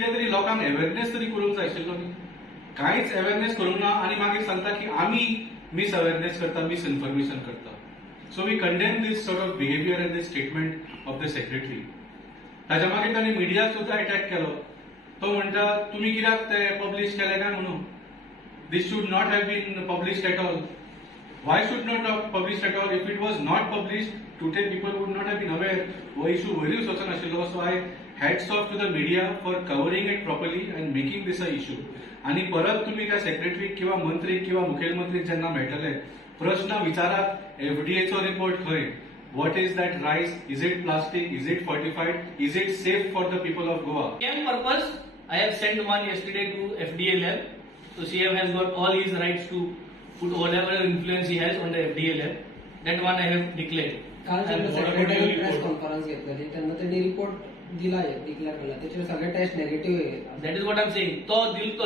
कितें तरी लोकांक अवेअरनेस तरी करूंक जाय आशिल्लो न्ही. कांयच अवेअरनेस करूंक ना आनी मागीर सांगता की आमी मिस अवेअरनेस करता, मिस इन्फॉर्मेशन करता. So we condemn this sort of behaviour and this statement of the secretary. ताच्या मागीर तांणी मिडिया सुद्धा अटॅक केलो. तो म्हणटा तुम्ही कित्याक ते पब्लिश केले काय म्हणून. This should not have been published at all. Why should not have published at all? If it was not published, today people would not have been aware. वो issue वयरूच वचो नाशिल्लो. So I hats off to the media for covering it properly and making this a issue. आणि परत तुम्ही त्या secretary किंवा मंत्री किंवा मुखेलमंत्री जेन्ना मेळटले प्रश्न विचारात एफडीएचो रिपोर्ट खंय. What is that rice? Is it plastic? Is it fortified? Is it safe for the people of Goa? Same purpose, I have sent one yesterday to FDA lab. So CM has got all his rights to put whatever influence he has on the FDA lab. That one I have declared. काल जेव्हा secretary press conference घेतली तेन्ना त्यांनी report दिला declare केला. त्याचे सगळे taste negative आहेत. That is what I am saying. तो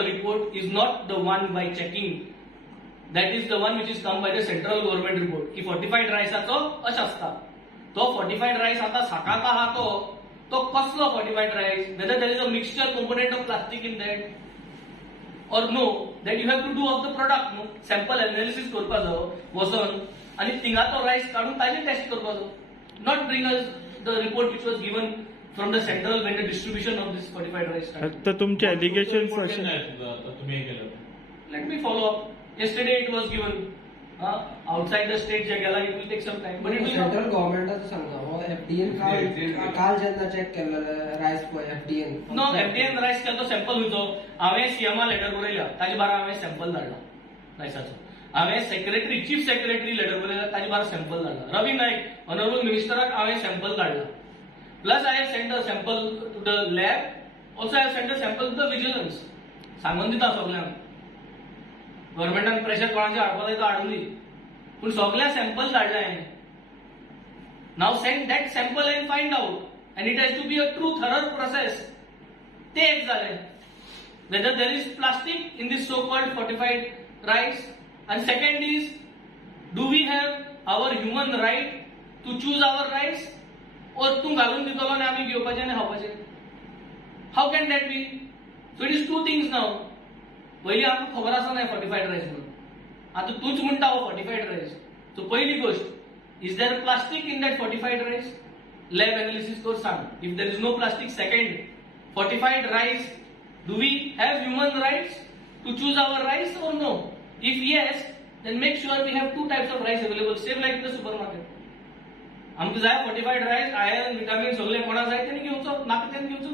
report is not the one by checking. That is the one which is come by the central government report. की fortified rice आचो अश असता. तो fortified rice आता साकाता हा तो कसलो fortified rice? Whether there is a mixture component of plastic in that or no, that you have to do of the product. No, sample analysis करपाचो वचोन आणि थिंगा तो रायस काढून ताजे टेस्ट करपाचो. Not bring us the report which was given from the central when the distribution of this fortified rice started. तर तुमचे एलिगेशन्स असे तुम्ही हे केलं. Let me follow up. Yesterday it was given. Outside the state जे गेला it will take some time. But it will central गव्हर्नमेंटाचं सांगता हो एफडीएन काल जेन्ना चेक केलेलं रायस पळय एफडीएन नो एफडीएन रायस केलो सॅम्पल खंयचो. हांवें सीएमा लेटर बरयला ताजे बारा हांवें सॅम्पल धाडला रायसाचो. हांवें सेक्रेटरी चीफ सेक्रेटरी लेटर बरयला ताजे बारा सॅम्पल धाडला. रवी नायक ऑनरेबल मिनिस्टराक हांवें सॅम्पल धाडला. Plus I have send a sample to the lab. Also I have send a sample to the vigilance. सांगून दिता सगळ्यांक. गव्हर्नमेंटान प्रेशर कोणाचेर हाडपाक जाय तो हाडून दी. पूण सगळ्या सॅम्पल धाडले हांवें. Now send that sample and find out and it has to be a true thorough process. ते एक जालें. Whether there is plastic in this so called fortified rice. And second is, do we have our human right to choose our rice? Or तू घालून दितलो आनी आमी घेवपाचें आनी खावपाचें. How can that be? So it is two things now. पयलीं आमकां खबर आसा ना fortified rice म्हणून. आता तूच म्हणटा हो fortified rice. So पहिली गोष्ट, is there plastic in that fortified rice? Lab analysis कर सांग. If there is no plastic, second, fortified rice, do we have human rights to choose our rice or no? If yes, then make sure we have two types of rice available, same like in the supermarket. आमकां जाय fortified rice, iron, vitamin सगळे कोणाक जाय तेणी घेवचो, नाका तेणी घेवचो.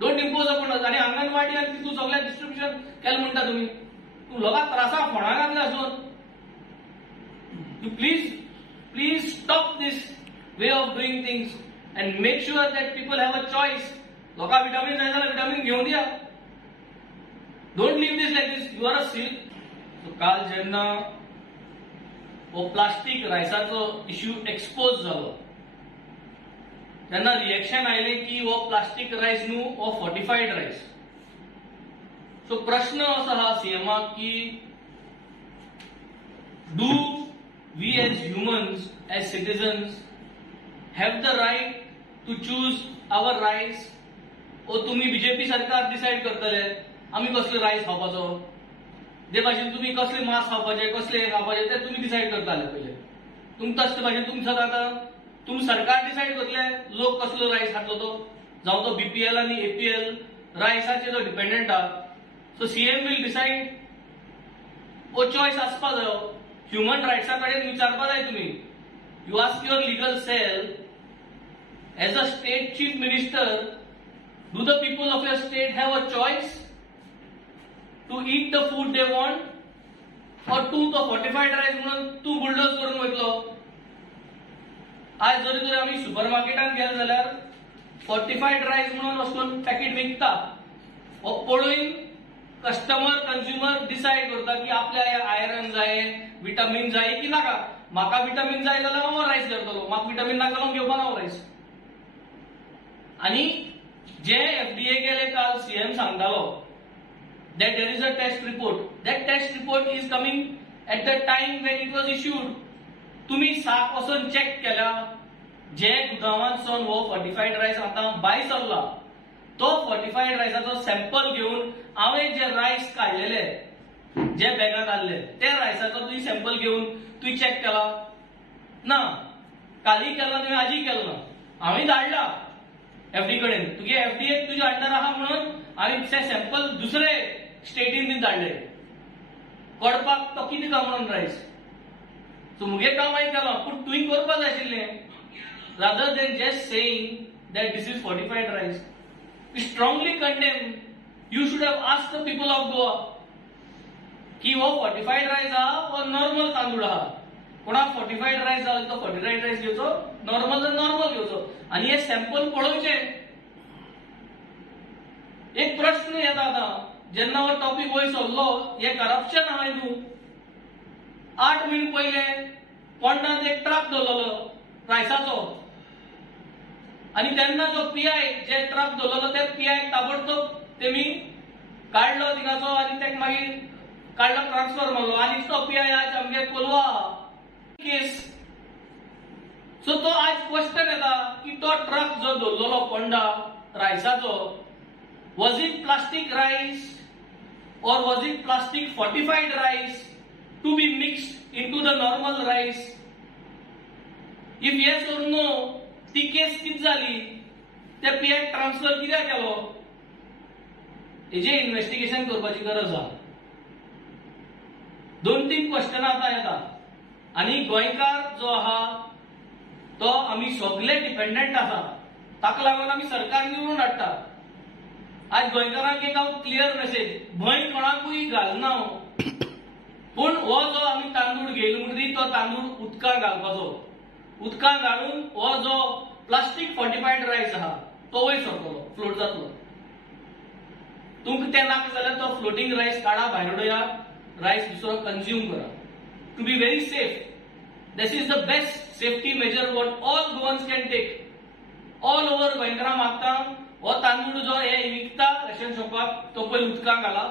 Don't impose upon us. आनी अंगणवाडी आनी तितून सगळ्या डिस्ट्रिब्युशन केलें म्हणटा तुमी. तूं लोकांक त्रासाक फोंडा घातल्या आसून. You please stop this way of doing things and make sure that people have a choice. लोकांक विटामीन जाय जाल्यार विटामीन घेवन दिया. Don't leave this like this. You are a seal. So काल जेन्ना हो प्लास्टिक रायसाचो इश्यू एक्सपोज जालो तेन्ना reaction आयलें की हो प्लास्टिक रायस न्हू हो fortified रायस. सो प्रश्न असो आहा सीएमाक की do we as humans as citizens have the right to choose our rice. ओ तुमी बीजेपी सरकार डिसायड करतले आमी कसलो रायस खावपाचो. ते भाशेन तुमी कसले मांस खावपाचे कसले खावपाचे ते तुमी डिसायड करताले पयले. तुमकां तशे भाशेन तुमचो जाता. तुमी सरकार डिसायड करतले लोक कसलो रायस खातलो तो. जावं तो बीपीएल आनी एपीएल रायसाचेर जो डिपेंडंट आहा. So CM will decide. हो चॉयस आसपा जायो. ह्युमन रायट्सा कडेन विचारपा जाय तुमी. You ask your legal cell as a state chief minister, do the people of your state have a choice to eat the food they want? or तू तो fortified rice म्हणून तू बुलडोज करून वयतलो. आज जरी तर आमी सुपरमार्केटान गेले जाल्यार fortified rice म्हणून वचून पॅकेट विकता. हो पळोवन कस्टमर कंज्युमर डिसायड करता की आपल्याक आयरन जाय, विटामीन जाय की नाका. म्हाका विटामीन जाय जाल्यार हांव रायस घेतलो. म्हाका विटामीन नाका जाल्यार घेवपा ना रायस. आनी जे एफडीए गेले काल सीएम सांगतालो that there is a test report. That test report is coming at the time when it was issued. तुम्ही साप वचून चेक केला जे गुदावांतसून हो fortified रायस आता भायर सरला तो फॉर्टिफाईड रायसाचो सॅम्पल घेऊन हांवें जे रायस काडलेले जे बॅगात घातले ते रायसाचो तुवें सॅम्पल घेऊन तुवें चॅक केला ना. काली केला तुवें आजी केलो ना. हांवें धाडला एफडी कडेन. तुगे एफडीए तुज्या अंडर आहा म्हणून हांवें ते सॅम्पल दुसरे स्टेटीन बी धाडले कडपाक तो कितें काय म्हणून रायस. सो मुगे काम हांवें केलो पूण तुवें करपा जाय आशिल्लें. Rather than just saying that this is fortified rice, we strongly condemn. You should have asked the people of Goa की वो fortified rice आहा व नॉर्मल तांदूळ आहा. कोणाक fortified rice जाय तो fortified rice घेवचो, नॉर्मल तर नॉर्मल घेवचो आणि हे सॅम्पल पळोवचे. एक प्रश्न येता आता जेन्ना हो टॉपिक वयर सरलो हे करप्शन आहा न्हू. 8 मिनट पयले पोंडांत एक ट्रक दवरलेलो रायसाचो आणि तेन्ना जो पीआय जे ट्रक दवरलेलो ते पीआय ताबडतोब तेमी काडलो थिंगाचो आणि तेका मागीर काडला ट्रान्सफर मारलो आणि तो पीआय आज आमगे कोलवा केस. सो तो आज क्वेश्चन येता की तो ट्रक जो दवरलेलो पोंडा रायसाचो was it plastic rice or was it plastic fortified rice to be mixed into the normal rice. If yes or no ती केस किती जाली त्या पीआय ट्रान्सफर कित्याक केलो हेजे इन्व्हेस्टिगेशन करपाची गरज आहा. 2-3 क्वेश्चन आतां येता आणि गोंयकार जो आहा तो आमी सगळे डिपेंडंट आसा. ताका लागून आमी सरकार निवडून हाडटा. आज गोंयकारांक एक हांव क्लियर मेसेज भंय कोणाकूय घालना हांव. पूण हो जो आमी तांदूळ घेयलो म्हणटरी तो तांदूळ उदकांत घालपाचो. उदकांत घालून हो जो प्लास्टिक फॉर्टिफाईड रायस आहा तो वयर सरतलो फ्लोट जातलो. तुमकां ते नाका जाल्यार तो फ्लोटिंग रायस काडा भायर उडया रायस दुसरो कंज्यूम करा. To be very safe this is the best safety measure what all Goans can take. All over गोंयकारां मागता हो तांदूळ जो हे विकता रेशन शॉपाक तो पयलीं उदकांत घाला.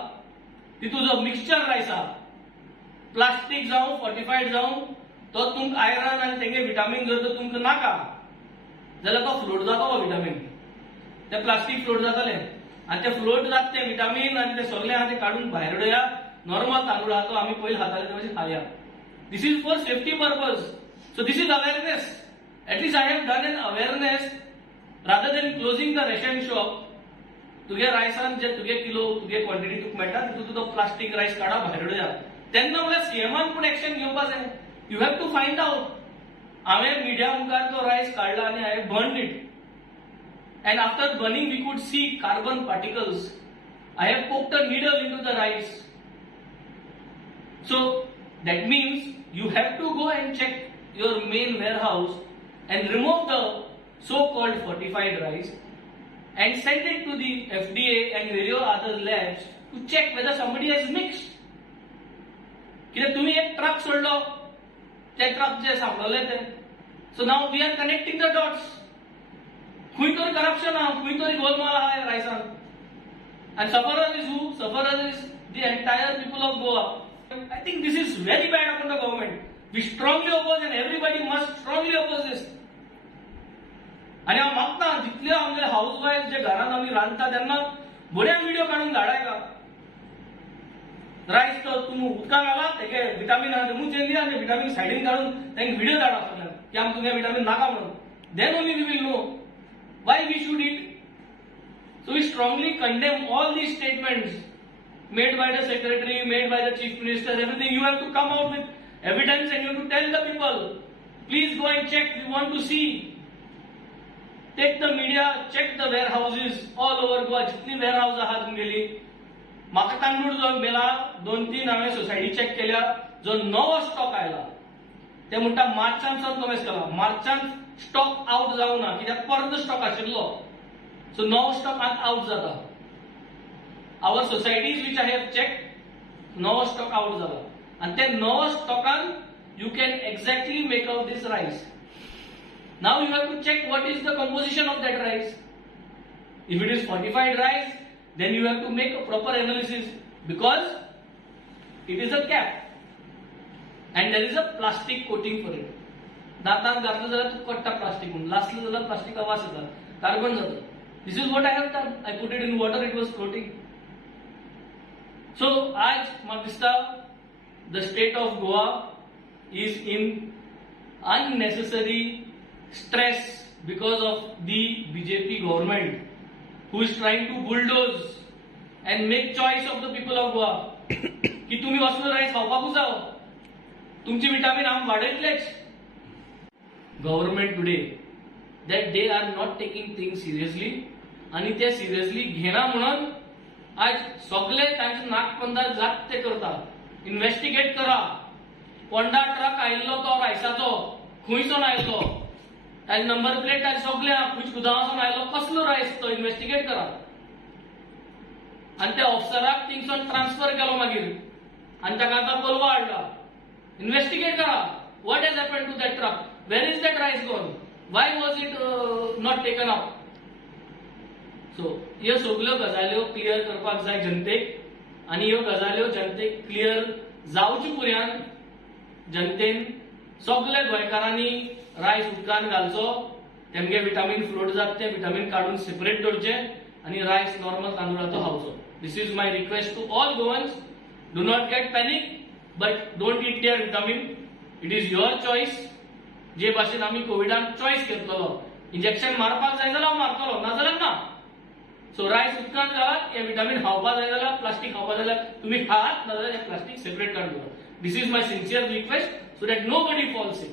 तितून जो मिक्सचर रायस आहा प्लास्टीक जावं फॉर्टिफाईड जावं तो तुमकां आयरन आनी तेंगे विटामीन जर तर तुमकां नाका जाल्यार तो फ्लोट जाता हो विटामीन. ते प्लास्टीक फ्लोट जाताले आणि ते फ्लोट जात ते विटामीन आणि ते सगळे आहा ते काढून भायर उडया. नॉर्मल तांदूळ आहा तो आमी पयलीं खाताले ते मातशे खाया. This is for safety purpose. So this is awareness. At least I have done an awareness rather than closing the ration shop. तुगे रायसान जे तुगे किलो तुगे क्वॉन्टिटी तुका मेळटा तितून तो प्लास्टीक रायस काडा भायर उडया. तेन्ना म्हळ्यार सीएमान पूण एक्शन घेवपा जाय. You have to find out. हांवें मिडिया मुखार तो रायस काडला आनी हांवें burn it and after burning we could see carbon particles. I have poked a needle into the rice. So that means you have to go and check your main warehouse and remove the so-called fortified rice and send it to the FDA and various other labs to check whether somebody has mixed. कित्याक तुम्ही एक truck सोडलो ते truck जे सांपडले ते. So now we are connecting the dots. खंय तरी corruption आहा, खंय तरी गोलमाल आहा रायसान. And sufferers is who? Sufferers is the entire people of Goa. I think this is very bad upon the government. We strongly oppose and everybody must strongly oppose this. आणि हांव मागता जितले आमचे हाऊस वाईफ जे घरान आमी रांदता तेन्ना बऱ्या व्हिडिओ काढून धाडाय का. रायस तो तुम्ही उदकांत घाला तेगे विटामीन आहा ते मुंचेन दिया ते विटामीन सायडीन काढून तेंका व्हिडिओ धाडा सगळ्यांक की आमकां तुमगे विटामीन नाका म्हणून. Then only we will know why we should eat. So we strongly condemn all these statements made by the secretary, made by the chief minister, everything. You have to come out with evidence and you have to tell the people, please go and check, we want to see. Take the media, check the warehouses all over Goa, jitli warehouse आहात तुमगेली. म्हाका तांदूळ जो मेला 2-3 हांवें society check केल्या जो नवो stock आयला ते म्हणटा मार्चान सावन कमेस केला. मार्चान स्टॉक आउट जावना कित्याक परत स्टॉक आशिल्लो. सो नवो स्टॉक आतां आउट जाता. Our societies which I have check नवो स्टॉक आउट जाला आनी ते नवो स्टॉकान you can exactly make out this rice. Now you have to check what is the composition of that rice. If it is fortified rice then you have to make a proper analysis because it is a cap and there is a plastic coating for it. दातांत घातलं जाल्यार तूं कट्टा plastic म्हणून लासलं जाल्यार प्लास्टिका वास येता carbon जाता. This is what I have done. I put it in water, it was floating. So, आज म्हाका दिसता the state of Goa is in unnecessary stress because of the BJP government who is trying to bulldoze and make choice of the people of Goa. की तुम्ही वचून रायस खावपाकूच जावो, तुमची vitamin आम वाडयतलेच. Government today that they are not taking things seriously आणि ते seriously घेना म्हणून आज सगळे तांचे नाकपंदार जात ते करता. इन्व्हेस्टिगेट करा, कोंडा ट्रक आयिल्लो तो रायसाचो खंयसून आयिल्लो, ताजे नंबर प्लेट ताजे सगळे खंयच गुदांवासून आयिल्लो, कसलो रायस तो इन्व्हेस्टिगेट करा. आणि त्या ऑफिसराक थिंगसून ट्रान्सफर केलो मागीर आणि ताका आतां कोलवा हाडला. इन्व्हेस्टिगेट करा, what has happened to that truck, where is that rice gone, why was it not taken up. So ह्यो सगळ्यो गजाल्यो क्लियर करपाक जाय जनतेक आणि ह्यो गजाल्यो जनतेक क्लियर जावचे पर्यंत जनतेन सगळ्या गोंयकारांनी रायस उदकान घालचो, तेमगे विटामीन फ्लोट जाता ते विटामीन काढून सेपरेट दवरचे आणि रायस नॉर्मल तांदूळाचो खावचो. This is my request to all Goans. Do not get panic, but don't eat their vitamin. It is your choice. जे भाशेन आमी कोविडान चॉईस घेतलो, इंजेक्शन मारपाक जाय जाल्यार हांव मारतलो, ना जाल्यार ना. सो रायस उदकान घालात, हे विटामीन खावपा जाय जाल्यार प्लास्टीक खावपा जाय जाल्यार तुम्ही खात, ना जाल्यार हे प्लास्टीक सेपरेट काडून दवरात. This is my sincere request so that nobody fall six.